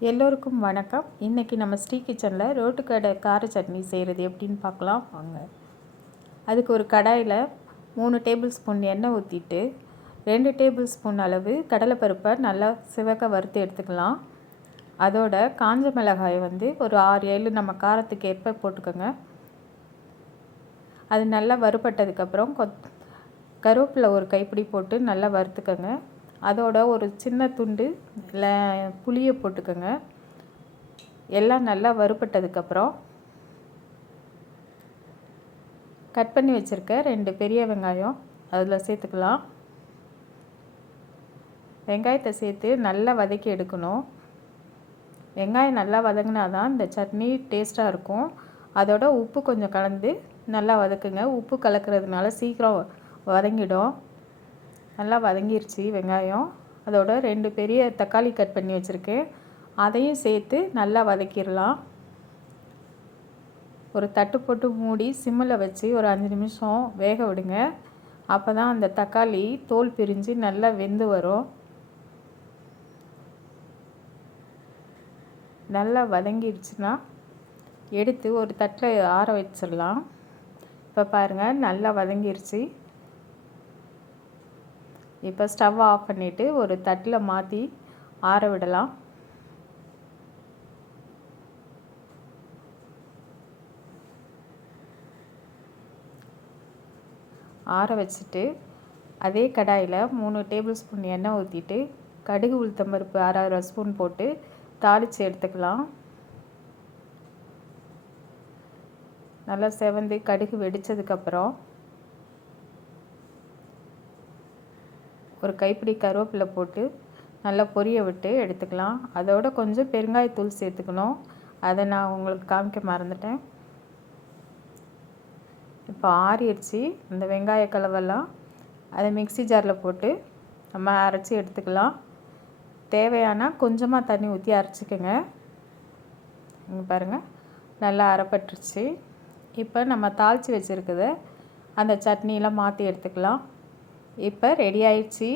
எல்லோருக்கும் வணக்கம். இன்றைக்கி நம்ம ஸ்ரீ கிச்சனில் ரோட்டுக்கடை கார சட்னி செய்கிறது எப்படின்னு பார்க்கலாம். வாங்க. அதுக்கு ஒரு கடாயில் மூணு டேபிள் ஸ்பூன் எண்ணெய் ஊற்றிட்டு ரெண்டு டேபிள் ஸ்பூன் அளவு கடலைப்பருப்பை நல்லா சிவக்க வறுத்து எடுத்துக்கலாம். அதோட காஞ்ச மிளகாயை வந்து ஒரு ஆறு ஏழு நம்ம காரத்துக்கு ஏற்ப போட்டுக்கோங்க. அது நல்லா வறுபட்டதுக்கப்புறம் கொத் கருவேப்பிலை ஒரு கைப்பிடி போட்டு நல்லா வறுத்துக்கோங்க. அதோட ஒரு சின்ன துண்டு இல்லை புளியை போட்டுக்கோங்க. எல்லாம் நல்லா வறுபட்டதுக்கப்புறம் கட் பண்ணி வச்சுருக்க ரெண்டு பெரிய வெங்காயம் அதில் சேர்த்துக்கலாம். வெங்காயத்தை சேர்த்து நல்லா வதக்கி எடுக்கணும். வெங்காயம் நல்லா வதங்கினா தான் இந்த சட்னி டேஸ்ட்டாக இருக்கும். அதோட உப்பு கொஞ்சம் கலந்து நல்லா வதக்குங்க. உப்பு கலக்கிறதுனால சீக்கிரம் வதங்கிடும். நல்லா வதங்கிருச்சு வெங்காயம். அதோட ரெண்டு பெரிய தக்காளி கட் பண்ணி வச்சுருக்கேன். அதையும் சேர்த்து நல்லா வதக்கிடலாம். ஒரு தட்டு போட்டு மூடி சிம்மில் வச்சு ஒரு அஞ்சு நிமிஷம் வேக விடுங்க. அப்போ தான் அந்த தக்காளி தோல் பிரிஞ்சு நல்லா வெந்து வரும். நல்லா வதங்கிடுச்சுன்னா எடுத்து ஒரு தட்டில் ஆற வச்சிடலாம். இப்போ பாருங்கள் நல்லா வதங்கிருச்சு. இப்போ ஸ்டவ் ஆஃப் பண்ணிவிட்டு ஒரு தட்டில் மாற்றி ஆற விடலாம். ஆற வச்சுட்டு அதே கடாயில் மூணு டேபிள் ஸ்பூன் எண்ணெய் ஊற்றிட்டு கடுகு உளுத்தம்பருப்பு அரை அரை ஸ்பூன் போட்டு தாளித்து எடுத்துக்கலாம். நல்லா செவந்து கடுகு வெடித்ததுக்கப்புறம் ஒரு கைப்பிடி கருவேப்பிலை போட்டு நல்லா பொரிய விட்டு எடுத்துக்கலாம். அதோட கொஞ்சம் பெருங்காயத்தூள் சேர்த்துக்கணும். அதை நான் உங்களுக்கு காமிக்க மறந்துட்டேன். இப்போ ஆறிடுச்சு. இந்த வெங்காய கலவெல்லாம் அதை மிக்சி ஜாரில் போட்டு நம்ம அரைச்சி எடுத்துக்கலாம். தேவையான கொஞ்சமாக தண்ணி ஊற்றி அரைச்சிக்கோங்க. இங்கே பாருங்கள் நல்லா அரைப்பட்டுருச்சு. இப்போ நம்ம தாளித்து வச்சுருக்குது அந்த சட்னியெலாம் மாற்றி எடுத்துக்கலாம். இப்போ ரெடி ஆயிடுச்சு.